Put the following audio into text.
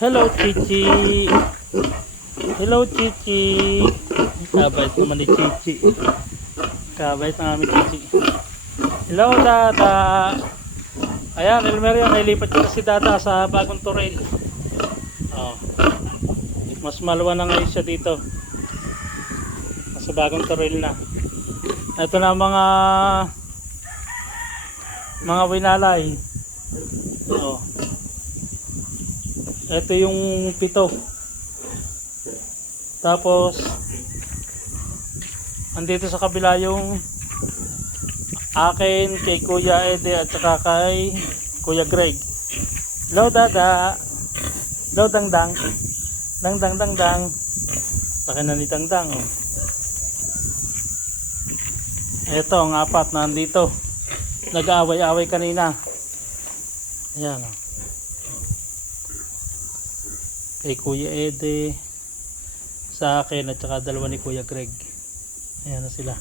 Hello, Chichi. Hello, Chichi. Kabait naman ni Chichi. Kabait ng aming Chichi. Hello, Dada. Ayan, Elmer yan. Nailipat ko si Dada sa bagong turel. Oh. Mas maluwa na ngayon siya dito. Sa bagong turel na. Ito na mga winalay. Oh. Ito yung 7. Tapos andito sa kabila yung akin, kay Kuya Ede at saka kay Kuya Greg. Hello, Dada. Hello, Dangdang. Dangdang. Laki na ni Dangdang. Oh. Ito ang 4 na andito. Nag-aaway-aaway kanina. Ayan. Oh. Kay Kuya Ede, sa akin at saka dalawa ni Kuya Greg. Ayan na sila.